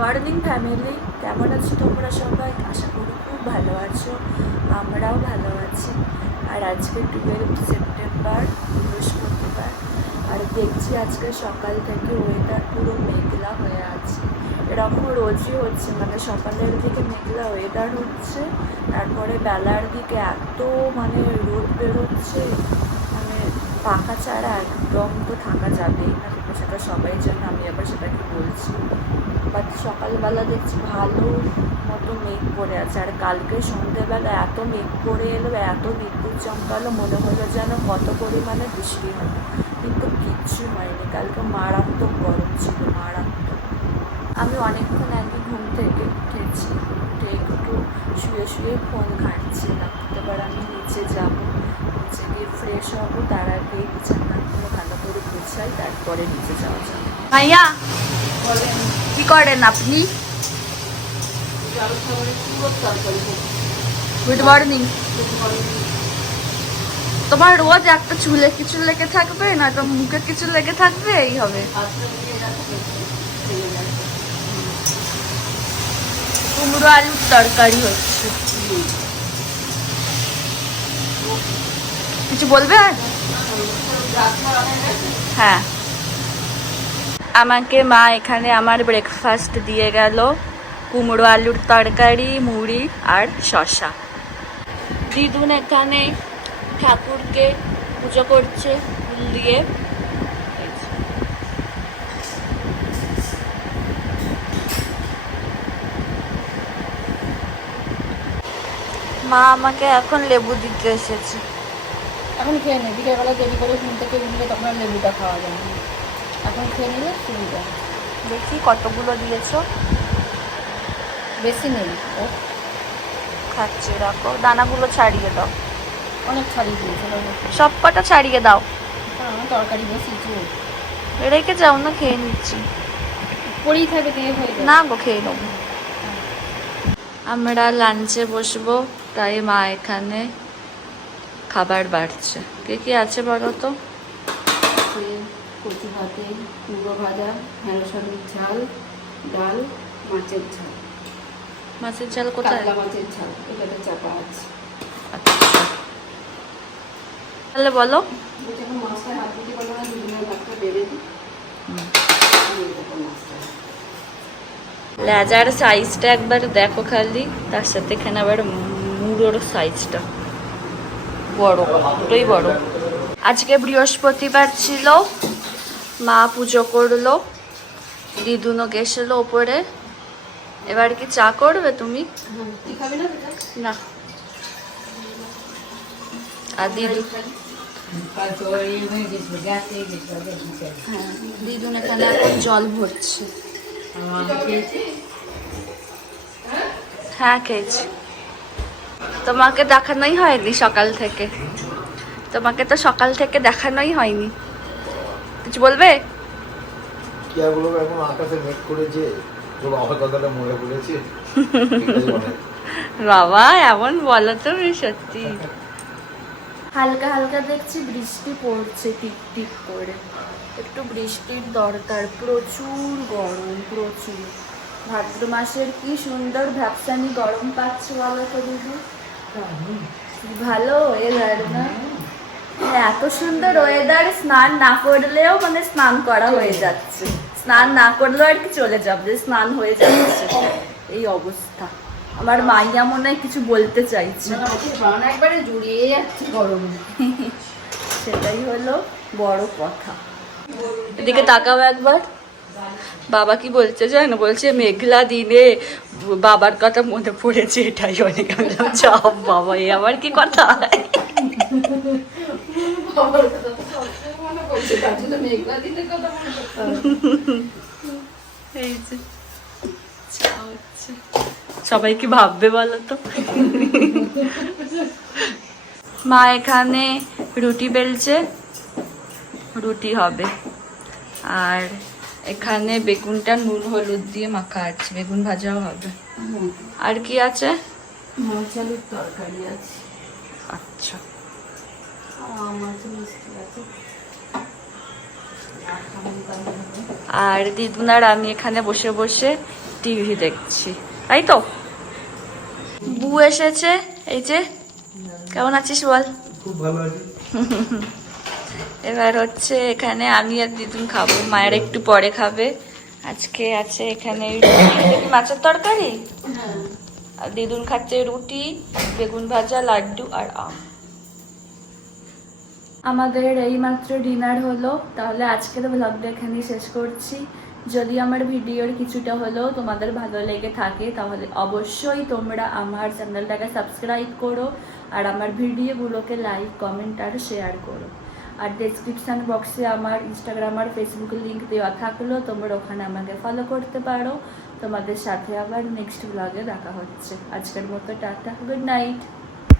Morning family, কেমন আছো তোমরা সবাই? আশা করি খুব ভালো আছো, আমরাও ভালো আছি। আর আজকে 12 সেপ্টেম্বর, বৃহস্পতিবার। আর দেখছি আজকে সকাল থেকে ওয়েদার পুরো মেঘলা হয়ে আছে। এরকম রোজই হচ্ছে, মানে সকালের দিকে মেঘলা ওয়েদার হচ্ছে, তারপরে বেলার দিকে এত মানে রোদ বেরোচ্ছে, মানে পাখা ছাড়া একদম তো থাকা যাবেই না, সেটা সবাই জন্য আমি আবার সেটাকে বলছি। বাট সকালবেলা দেখছি ভালো মতো মেঘ পড়ে আছে। আর কালকে সন্ধ্যেবেলা এত মেঘ পড়ে এলো, এত বিদ্যুৎ চমকালো, মনে হলো যেন কত পরিমাণে বৃষ্টি হবে, কিন্তু কিচ্ছু হয়নি। কালকে মারাত্মক গরম ছিল, মারাত্মক। আমি অনেকক্ষণ আগে ঘুম থেকে উঠেছি, উঠে একটু শুয়ে শুয়ে ফোন ঘাঁটছিলাম। এবার আমি নিচে যাব, নিচে গিয়ে ফ্রেশ হবো, তার আগে বিছানাগুলো ভালো করে গুছাই, তারপরে নিচে যাওয়া যাবে। ভাইয়া কি করেন আপনি? Good morning. তোমার রোজ একটা চুলে কিছু লেগে থাকবে, না তো মুখে কিছু লেগে থাকবে, এই হবে। কুমড়ো আলুর তরকারি হচ্ছে। কিছু বলবে আর? হ্যাঁ, আমাকে মা এখানে আমার ব্রেকফাস্ট দিয়ে গেল, কুমড়ো আলুর তরকারি, মুড়ি আর শসা। দিদুন এখানে ঠাকুরকে পুজো করছে ফুল দিয়ে। মা আমাকে এখন লেবু দিতে এসেছে। এখন খেয়ে নে, বিকেলবেলা দেরি করে ঘুম থেকে উঠলে তখন আর লেবুটা খাওয়া যায় না। এখন খেয়ে নিলে সুবিধা। দেখি কতগুলো দিয়েছো। বেশি নেই, ও খাচ্ছি, রাখো, দানাগুলো ছাড়িয়ে দাও। অনেক ছাড়িয়ে দিয়েছে। সব কটা ছাড়িয়ে দাও। তরকারি বসিয়েছি, রেখে যাও না, খেয়ে নিচ্ছি। পড়েই থাকে, দিয়ে হয়ে যায়। না গো, খেয়ে নেবো। আমরা লাঞ্চে বসবো, তাই মা এখানে খাবার বাড়ছে। কে কি আছে বলো তো? কচু ভাতে, কুমড়ো ভাজা, ঢেঁড়স আলুর ঝাল, ডাল, মাছের ঝাল। মাছের ঝাল কোথায়? কাতলা মাছের ঝাল, এটাতে চাপা আছে। তাহলে বলো। যখন মাছটা হাত দিতে পারবো না, দুদিনের ভাতটা বেড়ে দিই। লেজার সাইজটা একবার দেখো খালি, তার সাথে এখানে আবার মুড়োর সাইজটা বড়, দুটোই বড়। আজকে বৃহস্পতিবার ছিল, মা পুজো করলো, দিদুনও গেছিল ওপরে। এবার কি চা করবে তুমি? না। আর দিদু, দিদুন এখানে এখন জল ভরছে। হ্যাঁ, খেয়েছি। তোমাকে দেখানোই হয়নি সকাল থেকে, তোমাকে তো সকাল থেকে দেখানোই হয়নি। কিছু বলবে? কি আর বলবো, এখন আকাশে মেঘ করেছে, আমার কথাটা মনে পড়েছে। বাবা এমন বলো তুমি, সত্যি। হালকা হালকা দেখছি বৃষ্টি পড়ছে, টিপ টিপ করে। একটু বৃষ্টির দরকার, প্রচুর গরম, প্রচুর। ভাদ্র মাসের কি সুন্দর ভ্যাপসানি গরম পাচ্ছে বলো তো দিদি। ভালো ওয়েদার না? এত সুন্দর ওয়েদার, স্নান না করলেও মানে স্নান করা হয়ে যাচ্ছে, স্নান না করলেও আর কি চলে যাবে, স্নান হয়ে যাচ্ছে, এই অবস্থা। আমার মাইয়া মনে হয় কিছু বলতে চাইছে, একবারে জুড়িয়ে যাচ্ছে গরমে। সেটাই হলো বড় কথা। এদিকে তাকাও একবার, বাবা কি বলছে জানো? বলছে মেঘলা দিনে বাবার কথা মনে পড়েছে, এটাই অনেক। আমি বললাম চাপ বাবা, এ আবার কি কথা? এই যে সবাই কি ভাববে বলো তো? মা এখানে রুটি বেলছে, রুটি হবে। আর এখানে বেগুনটা নুন হলুদ দিয়ে মাখা আছে, বেগুন ভাজাও হবে। আর কি আছে? মাছ আলুর তরকারি আছে। আচ্ছা, আর দিদুন আর আমি এখানে বসে বসে টিভি দেখছি, তাই তো। বু এসেছে, এই যে। কেমন আছিস বল? খুব ভালো আছে। এবার হচ্ছে এখানে আমি আর দিদুন খাবো, মায়ের একটু পরে খাবে। আজকে আছে এখানে মাছের তরকারি, আর দিদুন খাচ্ছে রুটি, বেগুন ভাজা, লাড্ডু আর আম। আমাদের এইমাত্র ডিনার হলো, তাহলে আজকের ব্লগটা এখানেই শেষ করছি। যদি আমার ভিডিওর কিছুটা হলেও তোমাদের ভালো লেগে থাকে তাহলে অবশ্যই তোমরা আমার চ্যানেলটাকে সাবস্ক্রাইব করো, আর আমার ভিডিওগুলোকে লাইক, কমেন্ট আর শেয়ার করো। আর ডেসক্রিপশান বক্সে আমার ইনস্টাগ্রাম আর ফেসবুকের লিঙ্ক দেওয়া থাকলো, তোমরা ওখানে আমাকে ফলো করতে পারো। তোমাদের সাথে আবার নেক্সট ব্লগে দেখা হচ্ছে। আজকের মতো টাটা, গুড নাইট।